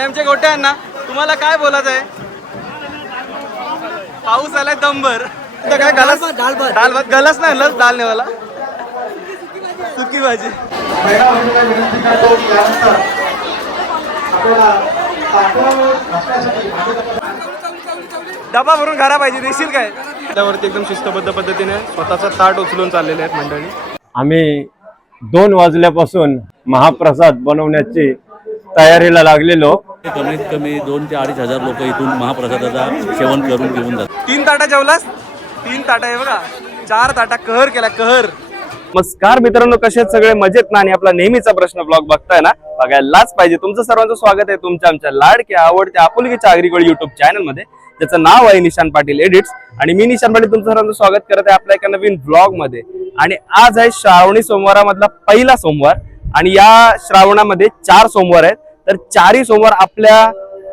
आणि आमच्या गोट्यांना तुम्हाला काय बोलायचं आहे? पाऊस आलाय दंबर तर काय गलस दाल भात. दाल भात. गलस नाही आणलं दाल नेवाला. सुकी भाजी. डबा भरून घरा पाहिजे देशील काय? त्यावरती एकदम शिस्तबद्ध पद्धतीने स्वतःचा ताट उचलून चाललेले आहेत मंडळी. आम्ही दोन वाजल्यापासून महाप्रसाद बनवण्याची तयारीला लागलेलो कमीत कमी दोन ते अडीच हजार लोक इथून महाप्रसादाचा सेवन करून घेऊन जातात. तीन ताटा जेवलास? तीन ताटा आहे बघा. चार ताटा कहर केला कहर. नमस्कार मित्रांनो कसे सगळे? मजेत ना? आणि आपला नेहमीचा प्रश्न ब्लॉग बघताय ना? बघायलाच पाहिजे. तुमचं सर्वांचं स्वागत आहे तुमच्या आमच्या लाडक्या आवडत्या आपुलकीच्या आगरीगोळी युट्यूब चॅनलमध्ये. ज्याचं नाव आहे निशान पाटील एडिट्स आणि मी निशान पाटील तुमचं सर्वांचं स्वागत करत आहे आपल्या एका नवीन ब्लॉगमध्ये. आणि आज आहे श्रावणी सोमवारामधला पहिला सोमवार. आणि या श्रावणामध्ये चार सोमवार आहेत. तर चारही सोमवार आपल्या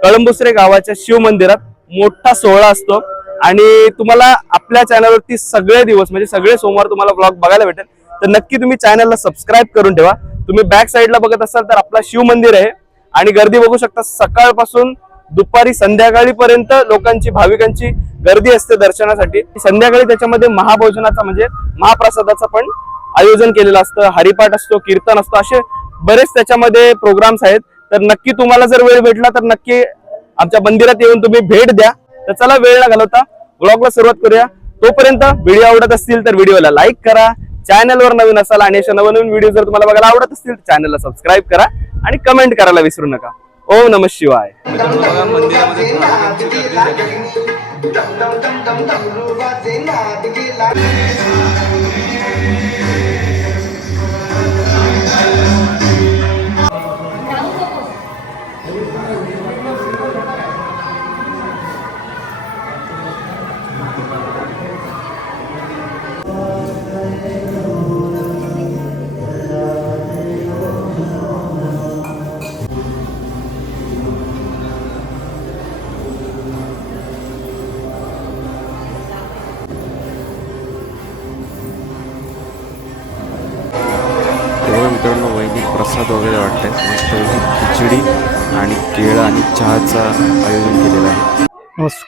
कळंबुसरे गावाच्या शिव मंदिरात मोठा सोहळा असतो. आणि तुम्हाला आपल्या चॅनलवरती सगळे दिवस म्हणजे सगळे सोमवार तुम्हाला ब्लॉग बघायला भेटेल. तर नक्की तुम्ही चॅनलला सबस्क्राईब करून ठेवा. तुम्ही बॅक साईडला बघत असाल तर आपला शिव मंदिर आहे. आणि गर्दी बघू शकता सकाळपासून दुपारी संध्याकाळीपर्यंत लोकांची भाविकांची गर्दी असते दर्शनासाठी. संध्याकाळी त्याच्यामध्ये महाभोजनाचा म्हणजे महाप्रसादाचा पण आयोजन केलेलं असतं हरिपाठ असतो कीर्तन असतो असे बरेच त्याच्यामध्ये प्रोग्राम्स आहेत तर नक्की तुम्हाला जर वेळ भेटला तर नक्की आमच्या मंदिरात येऊन तुम्ही भेट द्या तर चला वेळ न घालवता ब्लॉगला सुरुवात करूया तोपर्यंत व्हिडिओ आवडत असतील तर व्हिडिओला लाईक करा चॅनलवर नवीन असाल आणि अशा नवनवीन व्हिडिओ जर तुम्हाला बघायला आवडत असतील तर चॅनलला सबस्क्राईब करा आणि कमेंट करायला विसरू नका ओम नम शिवाय मंदिरामध्ये भाविकांची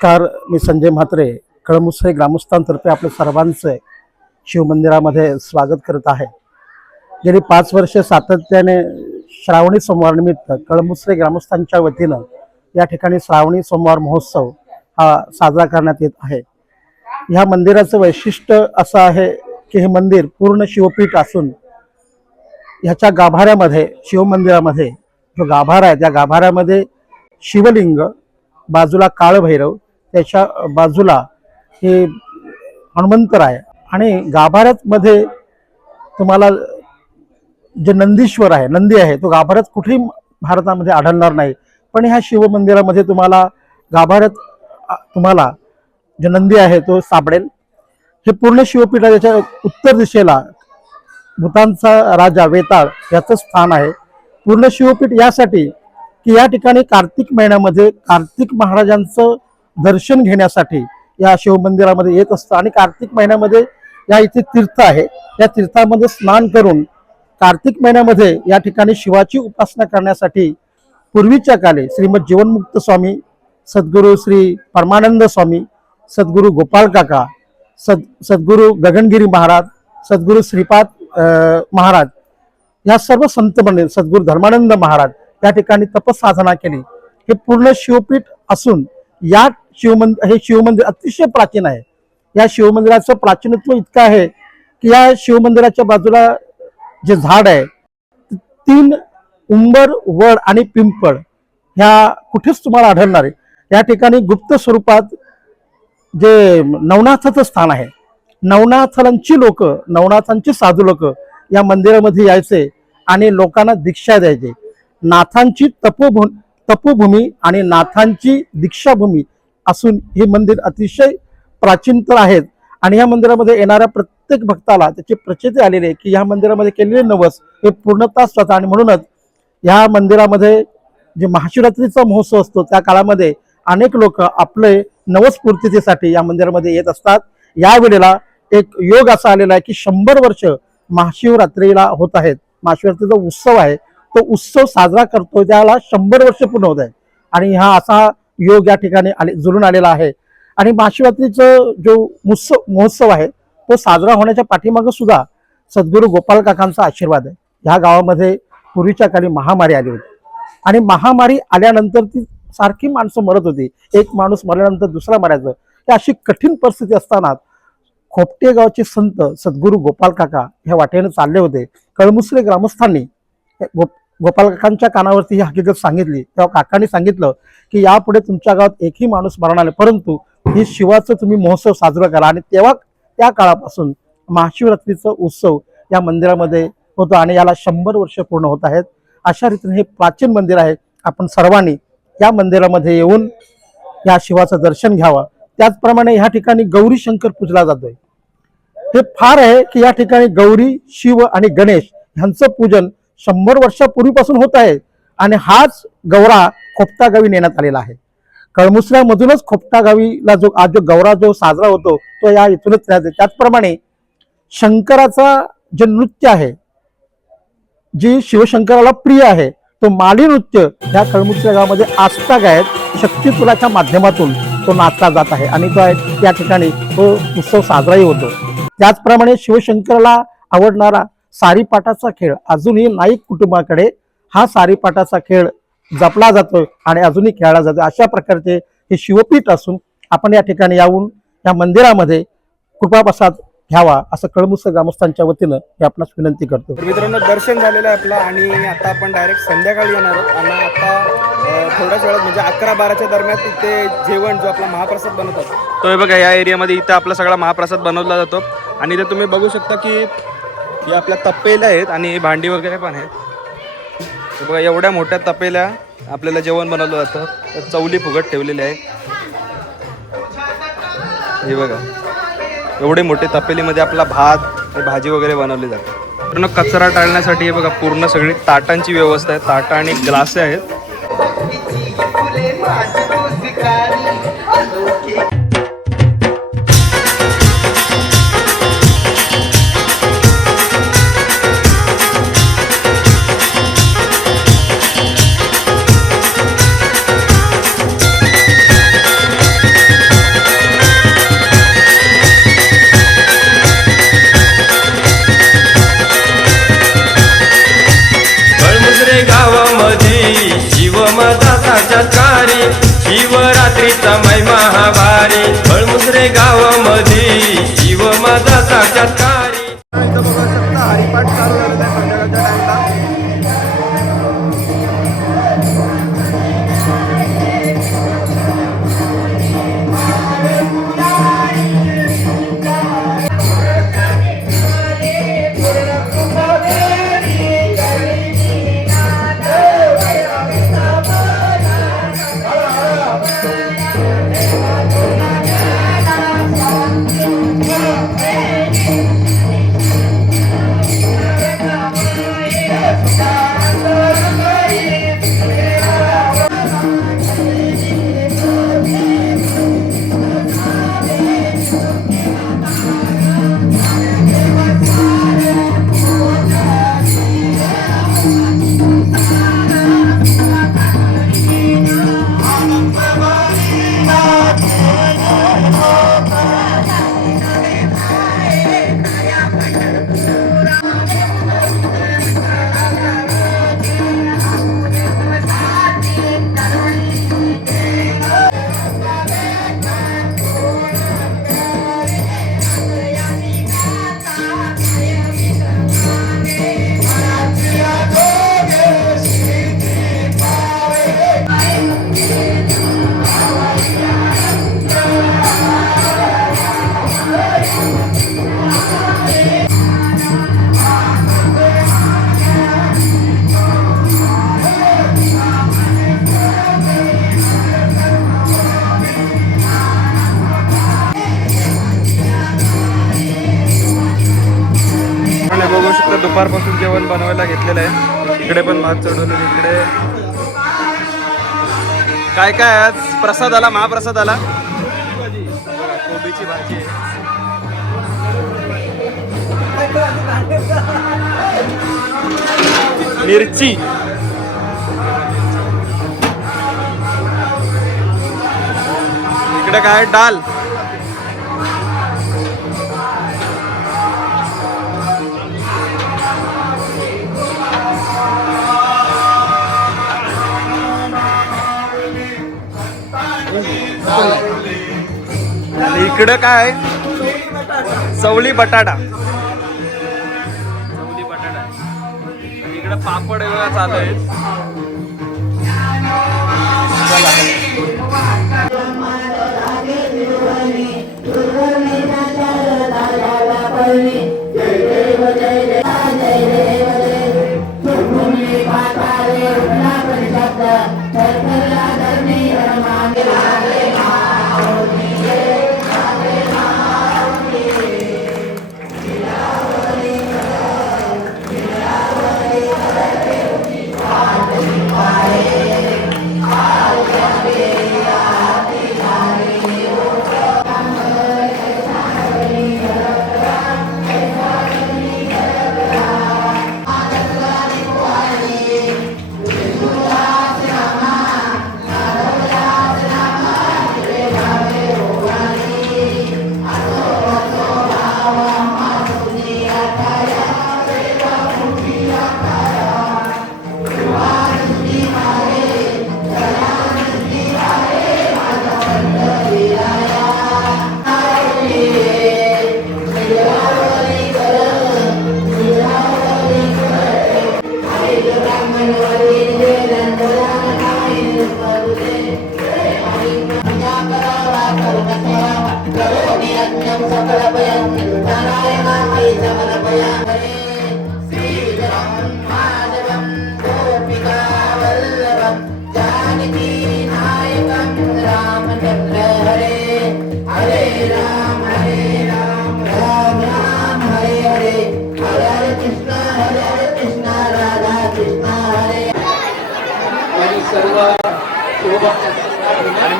नमस्कार मी संजय म्हात्रे. कळमुसळे ग्रामस्थांतर्फे आपल्या सर्वांचे शिवमंदिरामध्ये स्वागत करत आहे. गेली पाच वर्ष सातत्याने श्रावणी सोमवारनिमित्त कळमुसळे ग्रामस्थांच्या वतीनं या ठिकाणी श्रावणी सोमवार महोत्सव हा साजरा करण्यात येत आहे. ह्या मंदिराचं वैशिष्ट्य असं आहे की हे मंदिर पूर्ण शिवपीठ असून ह्याच्या गाभाऱ्यामध्ये शिवमंदिरामध्ये जो गाभारा आहे त्या गाभाऱ्यामध्ये शिवलिंग बाजूला काळभैरव त्याच्या बाजूला हे हनुमंतर आहे. आणि गाभाऱ्यातमध्ये तुम्हाला जे नंदीश्वर आहे नंदी आहे तो गाभाऱ्यात कुठेही भारतामध्ये आढळणार नाही. पण ह्या शिवमंदिरामध्ये तुम्हाला गाभाऱ्यात तुम्हाला जे नंदी आहे तो सापडेल. हे पूर्ण शिवपीठ आहे त्याच्या उत्तर दिशेला भूतानचा राजा वेताळ याचं स्थान आहे. पूर्ण शिवपीठ यासाठी की या ठिकाणी कार्तिक महिन्यामध्ये कार्तिक महाराजांचं दर्शन घेण्यासाठी या शिवमंदिरामध्ये येत असतं. आणि कार्तिक महिन्यामध्ये या इथे तीर्थ आहे. या तीर्थामध्ये स्नान करून कार्तिक महिन्यामध्ये या ठिकाणी शिवाची उपासना करण्यासाठी पूर्वीच्या काले श्रीमद जीवनमुक्त स्वामी सद्गुरू श्री परमानंद स्वामी सद्गुरू गोपाळ काका सद सद्गुरू गगनगिरी महाराज सद्गुरू श्रीपाद महाराज या सर्व संत म्हणजे मंडळी सद्गुरू धर्मानंद महाराज या ठिकाणी तपसाधना केली. हे पूर्ण शिवपीठ असून या शिवमंदिर हे शिवमंदिर अतिशय प्राचीन आहे. या शिवमंदिराचं प्राचीनत्व इतकं आहे की या शिवमंदिराच्या बाजूला जे झाड आहे तीन उंबर वड आणि पिंपळ ह्या कुठेच तुम्हाला आढळणार आहे. या ठिकाणी गुप्त स्वरूपात जे नवनाथाचं स्थान आहे नवनाथांची लोक नवनाथांची साधू लोक या मंदिरामध्ये यायचे आणि लोकांना दीक्षा द्यायचे. नाथांची तपोभून तपोभूमी आणि नाथांची दीक्षाभूमी असून हे मंदिर अतिशय प्राचीन तर आहेत. आणि या मंदिरामध्ये येणाऱ्या प्रत्येक भक्ताला त्याची प्रचिती आलेली आहे की या मंदिरामध्ये केलेले नवस हे पूर्णतः स्वतः आणि म्हणूनच या मंदिरामध्ये जे महाशिवरात्रीचा महोत्सव असतो त्या काळामध्ये अनेक लोक आपले नवसपूर्तीतीसाठी या मंदिरामध्ये येत असतात. या वेळेला एक योग असा आलेला आहे की शंभर वर्ष महाशिवरात्रीला होत आहेत. महाशिवरात्रीचा उत्सव आहे. तो उत्सव साजरा करतोय त्याला शंभर वर्ष पूर्ण होत आहे आणि हा असा योग या ठिकाणी आले जुळून आलेला आहे. आणि महाशिवरात्रीचं जो उत्सव महोत्सव आहे तो साजरा होण्याच्या पाठीमागं सुद्धा सद्गुरू गोपाल काकांचा आशीर्वाद आहे. ह्या गावामध्ये पूर्वीच्या काळी महामारी आली होती. आणि महामारी आल्यानंतर ती सारखी माणसं मरत होती. एक माणूस मरल्यानंतर दुसरा मरायचं. ते अशी कठीण परिस्थिती असताना खोपटे गावचे संत सद्गुरू गोपाल काका ह्या वाटेने चालले होते. कळमुसरे ग्रामस्थांनी गोपालकाकांच्या कानावरती ही हकीकत सांगितली. तेव्हा काकांनी सांगितलं की यापुढे तुमच्या गावात एकही माणूस मरण आले परंतु ही शिवाचं तुम्ही महोत्सव साजरा करा. आणि तेव्हा त्या काळापासून महाशिवरात्रीचा उत्सव या मंदिरामध्ये होतो आणि याला शंभर वर्ष पूर्ण होत आहेत. अशा रीतीने हे प्राचीन मंदिर आहे. आपण सर्वांनी या मंदिरामध्ये येऊन या शिवाचं दर्शन घ्यावं. त्याचप्रमाणे ह्या ठिकाणी गौरी शंकर पूजला जातोय. हे फार आहे की या ठिकाणी गौरी शिव आणि गणेश ह्यांचं पूजन शंभर वर्षापूर्वीपासून होत आहे आणि हाच गौरा खोपटा गावी नेण्यात आलेला आहे. कळमुसऱ्यामधूनच खोपटा गावीला जो आज जो गौरा जो साजरा होतो तो या इथूनच त्याचप्रमाणे शंकराचा जे नृत्य आहे जी शिवशंकराला प्रिय आहे तो माली नृत्य ह्या कळमुसऱ्या गावामध्ये आस्था गायत शक्तिपुराच्या माध्यमातून तो नाचला जात आहे आणि तो आहे त्या ठिकाणी तो उत्सव साजराही होतो. त्याचप्रमाणे शिवशंकराला आवडणारा सारीपाटाचा खेळ. अजूनही नाईक कुटुंबाकडे हा सारीपाटाचा खेळ जपला जातो आणि अजूनही खेळला जातो अशा प्रकारचे हे शिवपीठ असून आपण या ठिकाणी येऊन या मंदिरामध्ये कृपाप्रसाद घ्यावा असं कळमुस ग्रामस्थांच्या वतीनं मी आपणास विनंती करतो. तर मित्रांनो दर्शन झालेलं आहे आपलं आणि आता आपण डायरेक्ट संध्याकाळी येणार आहोत. आणि आता थोड्याच वेळात म्हणजे अकरा बाराच्या दरम्यान तिथे जेवण जो आपला महाप्रसाद बनवतात. तो हे बघा या एरियामध्ये इथं आपला सगळा महाप्रसाद बनवला जातो. आणि इथे तुम्ही बघू शकता की हे आपल्या तपेल्या आहेत आणि भांडी वगैरे पण आहेत. हे बघा एवढ्या मोठ्या तपेल्या आपल्याला जेवण बनवलं जातं. तर चवली फुगट ठेवलेली आहे. हे बघा एवढे मोठे तपेलीमध्ये आपला भात भाजी वगैरे बनवली जाते. पूर्ण कचरा टाळण्यासाठी हे बघा पूर्ण सगळी ताटांची व्यवस्था आहे. ताटा आणि ग्लासे आहेत. बनवायला आहे. इकडे पण भात चढवलेलं इकडे. काय काय आज? प्रसाद आला महाप्रसाद आला? कोबीची भाजी. आहे. मिरची. इकडे काय? डाल. इकडं काय चवळी बटाटा. चवली बटाटा इकडं पापड वगैरे चालू आणि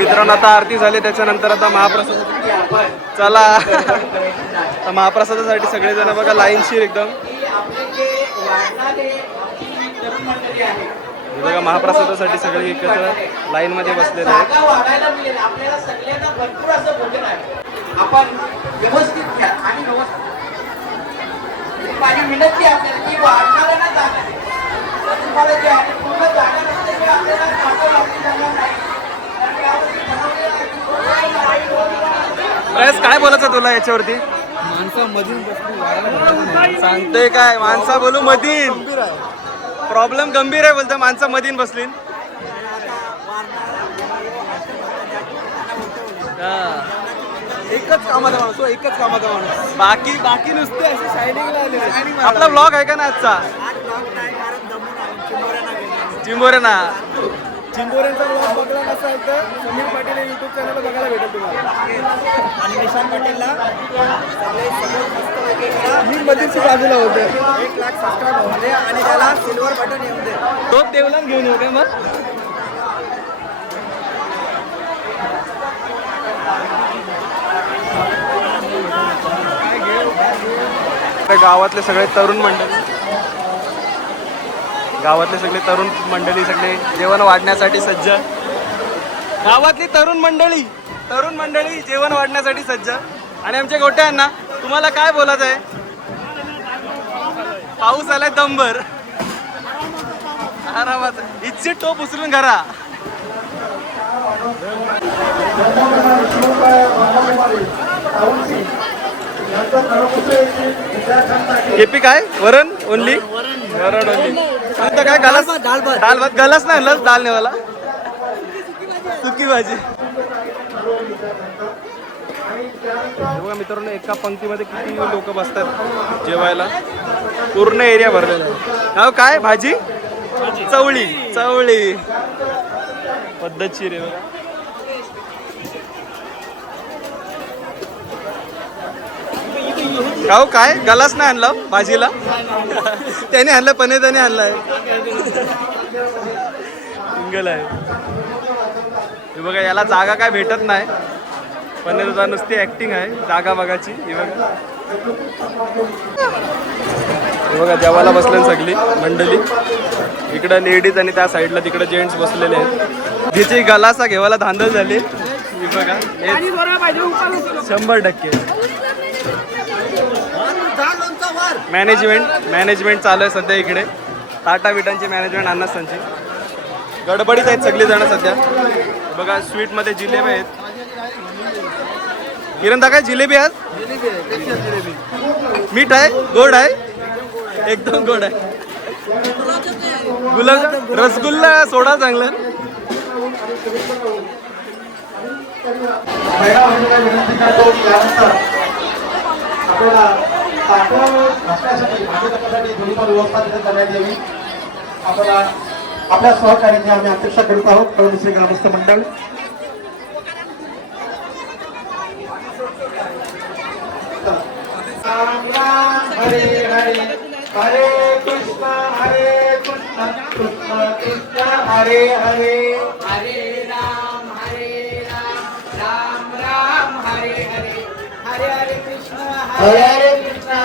मित्रांनो आता आरती झाली त्याच्यानंतर आता महाप्रसाद चला. आता महाप्रसादासाठी सगळेजण बघा लाईनशीर एकदम. बघा महाप्रसादासाठी सगळे एकत्र लाईन मध्ये बसलेले आहेत. आपल्याला आपण व्यवस्थित घ्या आणि व्यवस्थित माझी विनंती आपल्याला की वाढणारा ना जागा. तुम्हाला जे आहे पूर्ण जागा नसते की आपल्याला जागा नाही कारण यावरती ठरवलेलं आहे की पूर्ण लाइट वगैरे प्रयास काय बोलायचं तुला याच्यावरती? सांगतोय काय? माणसा बोलू मधीन. प्रॉब्लेम गंभीर आहे बोलतोय. माणसा मधीन बसली एकच कामाचा माणूस तो एकच कामाचा माणूस. बाकी? बाकी नुसते असे शायनिंगला आले आपला ब्लॉग आहे का ना आजचा? चिंबोरे ना चिंबोऱ्यांचा ब्लॉग बघला नसाल तर समीर पाटील युट्यूब चॅनल बघायला भेटेल तुम्हाला. आणि निशान पाटीलला मी मधीची बाजूला होते. एक लाख सबस्क्राईब होते आणि त्याला सिल्वर बटन येऊन दे. तो देवलाच घेऊन येऊ काय मग? गावातले सगळे तरुण मंडळी. गावातले सगळे तरुण मंडळी सगळे जेवण वाढण्यासाठी सज्ज. गावातली तरुण मंडळी तरुण मंडळी जेवण वाढण्यासाठी सज्ज. आणि आमच्या गोट्यांना तुम्हाला काय बोलत आहे? पाऊस आलाय दंबर आरामात. इच्छित टोप उचलून घरा केपी काय वरण? ओनली? वरण. ओनली आता काय गलास दाल भात. दाल भात गलास नाही आणलास दाल नेवाला. सुकी भाजी. बघा मित्रांनो एका पंक्तीमध्ये किती लोक बसतात जेवायला? पूर्ण एरिया भरलेला आहे. हो काय? भाजी? चवळी. चवळी. पद्धतशीर आहे हो काय? गलास नाही आणला भाजीला? त्याने आणलं पनीर त्याने आणलाय सिंगल आहे. हे बघा याला जागा काय भेटत नाही. पनीरचा नुसती ऍक्टिंग आहे जागा बघाची हे बघा. हे बघा जेवायला बसले सगळी मंडळी. इकडं लेडीज आणि त्या साईडला तिकडे जेंट्स बसलेले आहेत. जिची गलासा घेवायला धांदल झाली. ही बघा शंभर टक्के. मॅनेजमेंट मॅनेजमेंट चालू आहे सध्या इकडे. टाटा विटांची मॅनेजमेंट अन्नासांची गडबडीत आहेत सगळे जण सध्या. बघा स्वीटमध्ये जिलेबी आहेत. किरण काय जिलेबी आहेत मीठ आहे? गोड आहे? एकदम गोड आहे. गुलाब रसगुल्ला सोडा चांगला. महिला करण्यासाठी थोडीफार व्यवस्था तिथे करण्यात यावी आपल्याला अपेक्षा करत आहोत कळवणुश्री ग्रामस्थ राम हरे हरे हरे कृष्ण हरे कृष्ण कृष्ण कृष्ण हरे हरे हरे राम हरे राम राम राम हरे। हरे हरे हरे कृष्ण हरे हरे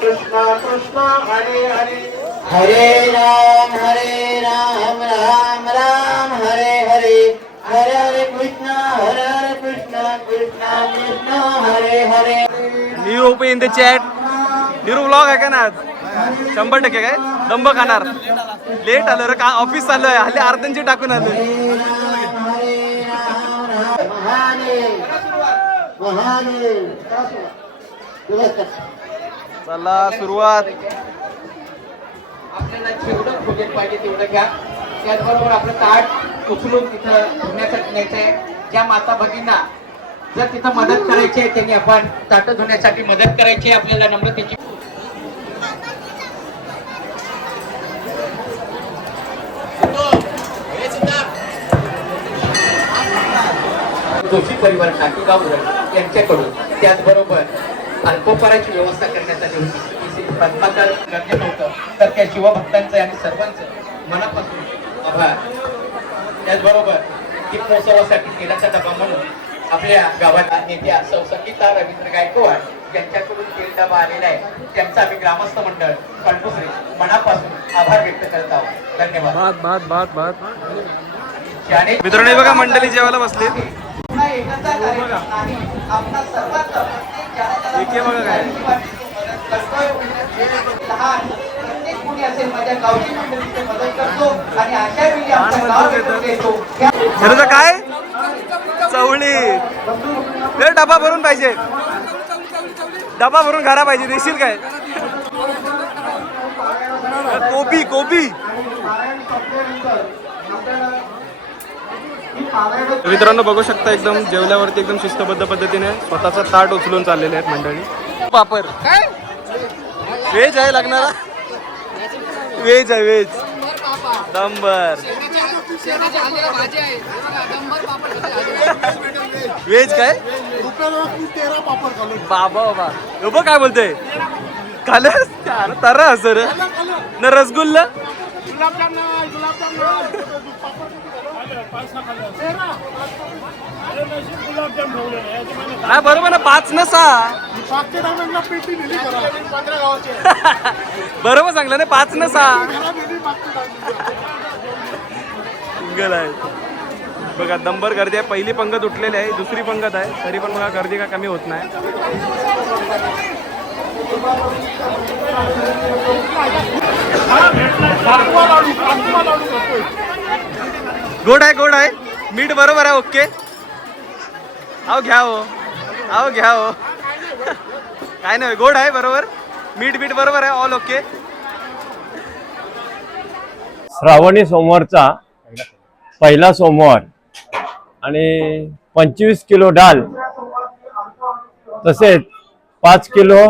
कृष्ण कृष्ण हरे हरे. हरे राम हरे राम राम राम हरे हरे. हरे हरे कृष्ण हरे हरे Krishna Krishna Krishna Hare Hare. New OP in the chat. Niru blog आहे का ना आज? शंभर टक्के काय? दंब खाणार. लेट आलं रे का ऑफिस चालू आहे? हल्ली अर्ध्यांची टाकून आलोय. महादेव महादेव. चला सुरुवात. आपल्याला जेवढं भोजन पाहिजे तेवढं घ्या. त्याचबरोबर आपलं ताट उचलून तिथं धुण्यासाठी न्यायचं आहे ज्या माता भगिनींना जर तिथं मदत करायची आहे त्यांनी आपण ताट धुण्यासाठी मदत करायची आहे. आपल्याला नम्रतेची जोशी परिवार उरण यांच्याकडून त्याचबरोबर अल्पोपहाराची व्यवस्था करण्यात आली होती. पद्माकर गरजेचं होतं तर त्या शिवभक्तांचं आणि सर्वांचं मनापासून आभार. त्याचबरोबर दीपोत्सवासाठी तेलाचा डबा म्हणून आपल्या गावात नेत्या सौ संगीता रवींद्र गायकवाड यांच्याकडून तेल डबा आलेला आहे. त्यांचा आम्ही ग्रामस्थ मंडळ कणकुसरी मनापासून आभार व्यक्त करत आहोत. धन्यवाद. मित्रांनो हे बघा मंडळी जेवायला बसली पुन्हा बघा काय. लहान खरं काय? चवळी. हे डबा भरून पाहिजे. डबा भरून घरा पाहिजे देशील काय? कोबी कोबी. मित्रांनो बघू शकता एकदम जेवल्यावरती एकदम शिस्तबद्ध पद्धतीने स्वतःचा ताट उचलून चाललेले आहेत मंडळी. पापर काय? व्हेज आहे लागणारा? व्हेज आहे व्हेज दंबर. व्हेज काय? बाबा बाबा. हे बघ काय बोलते खालस तर सर न रसगुल्ला? नाही बरोबर ना पाच न सहा. बरोबर सांगलं ना पाच न सहा. सिंगल आहे. बघा दंबर गर्दी आहे. पहिली पंगत उठलेली आहे. दुसरी पंगत आहे. तरी पण बघा गर्दी का कमी होत नाही. गोड आहे गोड आहे. मीठ बरोबर आहे ओके. आहो घ्या हो. आहो घ्या हो. काय नाही गोड आहे बरोबर. मीठ बीठ बरोबर आहे ऑल ओके श्रावणी सोमवारचा पहिला सोमवार आणि पंचवीस किलो डाल तसेच पाच किलो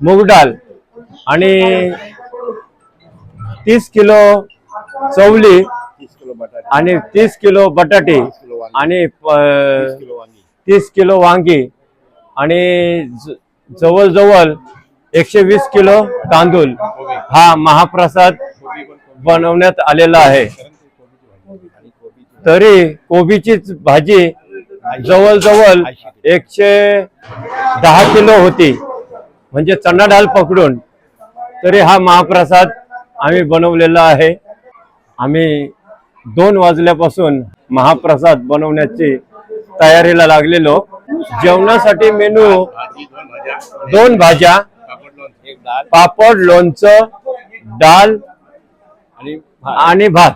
मूग डाल आणि तीस किलो चवली आणि तीस किलो बटाटे आणि तीस किलो वांगी. आणि जवळजवळ एकशे वीस किलो तांदूळ हा महाप्रसाद बनवण्यात आलेला आहे. तरी कोबीचीच भाजी जवळजवळ एकशे दहा किलो होती. म्हणजे चणा डाळ पकडून. तरी हा महाप्रसाद आम्ही बनवलेला आहे. आम्ही दोन वाजल्यापासून महाप्रसाद बनवण्याची तयारीला लागलेलो. जेवणासाठी मेनू दोन भाज्या पापड लोणचं डाळ आणि भात.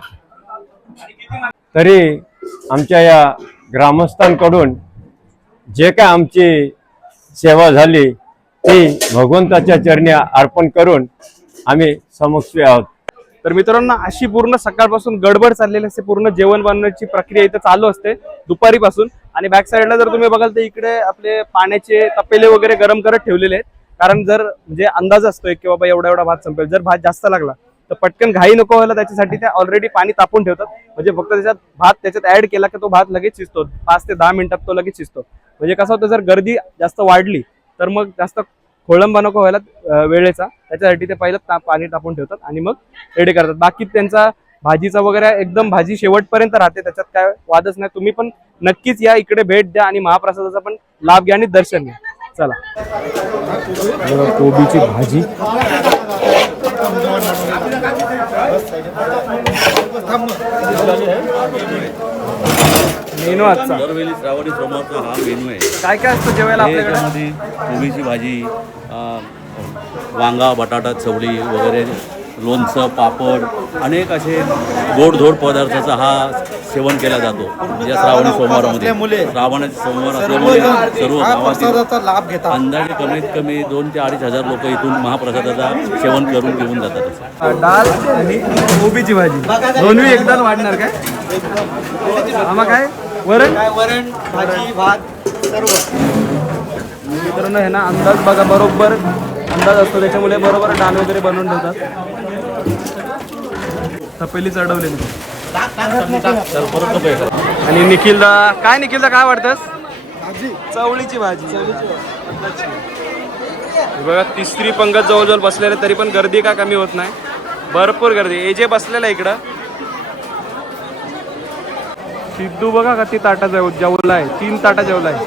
तरी आमच्या या ग्रामस्थांकडून जे काय आमची सेवा झाली ती भगवंताच्या चरणी अर्पण करून आम्ही समक्ष आहोत. तर मित्रांनो अशी पूर्ण सकाळपासून गडबड चाललेली असते. पूर्ण जेवण बनवण्याची प्रक्रिया इथं चालू असते दुपारीपासून. आणि बॅक साईडला जर तुम्ही बघाल तर इकडे आपले पाण्याचे तपेले वगैरे गरम करत ठेवलेले आहेत. कारण जर म्हणजे अंदाज असतोय की बाबा एवढा एवढा भात संपेल. जर भात जास्त लागला तर पटकन घाई नको व्हायला त्याच्यासाठी त्या ऑलरेडी पाणी तापून ठेवतात. म्हणजे फक्त त्याच्यात भात त्याच्यात ऍड केला की तो भात लगेच शिजतो. पाच ते दहा मिनिटात तो लगेच शिजतो. म्हणजे कसं होतं जर गर्दी जास्त वाढली तर मग जास्त खोळंबा नको व्हायला वेळेचा. त्याच्यासाठी ते पहिलं ता- पाणी टाकून ठेवतात आणि मग रेडी करतात. बाकी त्यांचा भाजीचा वगैरे एकदम भाजी शेवटपर्यंत राहते. त्याच्यात काय वादच नाही. तुम्ही पण नक्कीच या. इकडे भेट द्या आणि महाप्रसादाचा पण लाभ घ्या आणि दर्शन घ्या. चला. कोबीची भाजी. मेनू आजचा. दरवेळी श्रावणी सोमवारचा हा मेनू आहे. काय काय असतं जेवायला आपल्याकडे? याच्यामध्ये कोबीची भाजी अ, वांगा बटाटा चवळी वगैरे लोणचं पापड अनेक असे गोडधोड पदार्थाचा हा सेवन केला जातो. या श्रावणी सोमवारामध्ये. श्रावणाचे सोमवार असल्यामुळे सर्व गावातील लाभ घेतात. अंदाजे कमीत कमी दोन ते अडीच हजार लोक इथून महाप्रसादाचा सेवन करून घेऊन जातात. असं डाळ आणि कोबीची भाजी. दोन्ही एकदाच वाढणार काय? आम्हा काय? वरण? वरण भाजी भात सर्व. मित्रांनो हे ना अंदाज बघा बरोबर अंदाज असतो त्याच्यामुळे बरोबर डाळ वगैरे बनवून ठेवतात. तपेली चढवलेली आणि निखिलदा काय निखिलदा काय वाटतस? चवळीची भाजी. हे बघा तिसरी पंगत जवळजवळ बसलेले तरी पण गर्दी काय कमी होत नाही. भरपूर गर्दी. ए जे बसलेलं आहे इकडं. सिद्धू बघा का ती ताटा जेव जेवला आहे. तीन ताटा जेवला आहे.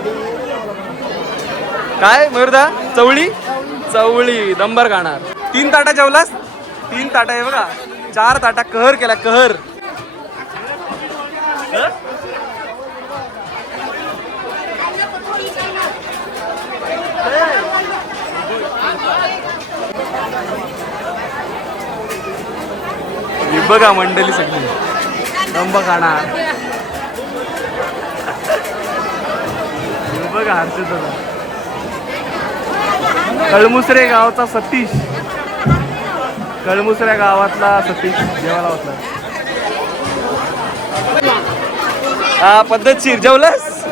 काय मयुरदा? चवळी? चवळी दंबर खाणार. तीन ताटा जेवलास? तीन ताटा आहे बघा. चार ताटा कहर केला कहर. बघा मंडळी सगळी. दंब खाणार. बघा हर्षद दादा. कळमुसरे गावचा सतीश. कळमुसऱ्या गावातला सतीश जेवायला होता हा पद्धतशीर. जेवलंस?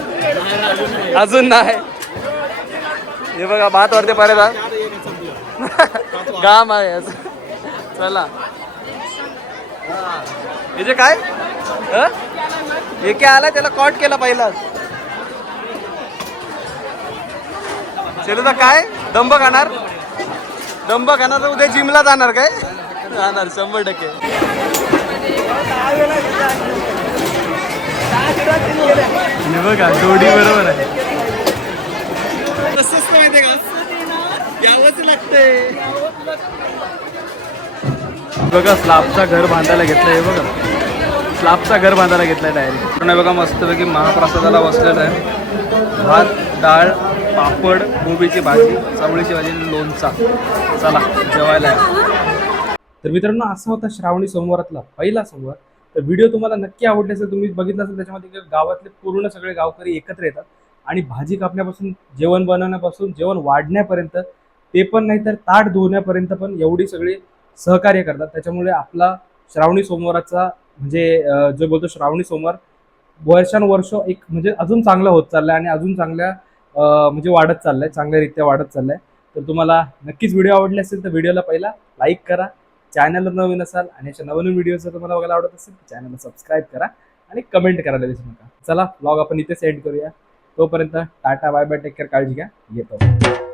अजून नाही. हे बघा भात वरते पर्यंत काम आहे चला. हे जे काय? हे काय आला? त्याला कॉट केला पहिला. चलूदा काय? दंब खाणार? दंब खाणार तर उद्या जिमला जाणार काय? जाणार शंभर टक्के. बघा जोडी बरोबर आहे. तसंच माहिती का? यावंच लागतंय. बघा स्लाबचा घर बांधायला घेतलंय हे बघा. स्लाबचा घर बांधायला घेतलाय डायरेक्ट पूर्ण बघा मस्तपैकी महाप्रसादाला बसलेलं आहे. भात डाळ पापड कोबीची भाजी चवळीची भाजी आणि लोणचा. चला जेवायला तर मित्रांनो असा होता श्रावणी सोमवारातला पहिला सोमवार. तर व्हिडिओ तुम्हाला नक्की आवडले असेल तुम्ही बघितलं असेल त्याच्यामध्ये गावातले पूर्ण सगळे गावकरी एकत्र येतात आणि भाजी कापण्यापासून जेवण बनवण्यापासून जेवण वाढण्यापर्यंत ते पण नाही तर ताट धुवण्यापर्यंत पण एवढी सगळी सहकार्य करतात. त्याच्यामुळे आपला श्रावणी सोमवाराचा म्हणजे जो बोलतो श्रावणी सोमवार वर्षानुवर्ष एक म्हणजे अजून चांगला होत चाललाय आणि अजून चांगल्या म्हणजे वाढत चाललाय चांगल्यारीत्या वाढत चाललाय. तर तुम्हाला नक्कीच व्हिडिओ आवडले असेल तर व्हिडिओला पहिला लाईक करा चॅनलला नवीन असाल आणि अशा नवीन व्हिडिओ जर तुम्हाला बघायला आवडत असेल तर चॅनलला सबस्क्राईब करा आणि कमेंट करायला विसरू नका. चला ब्लॉग आपण इथे सेंड करूया. तोपर्यंत tata bye bye take care काळजी घ्या. येतो.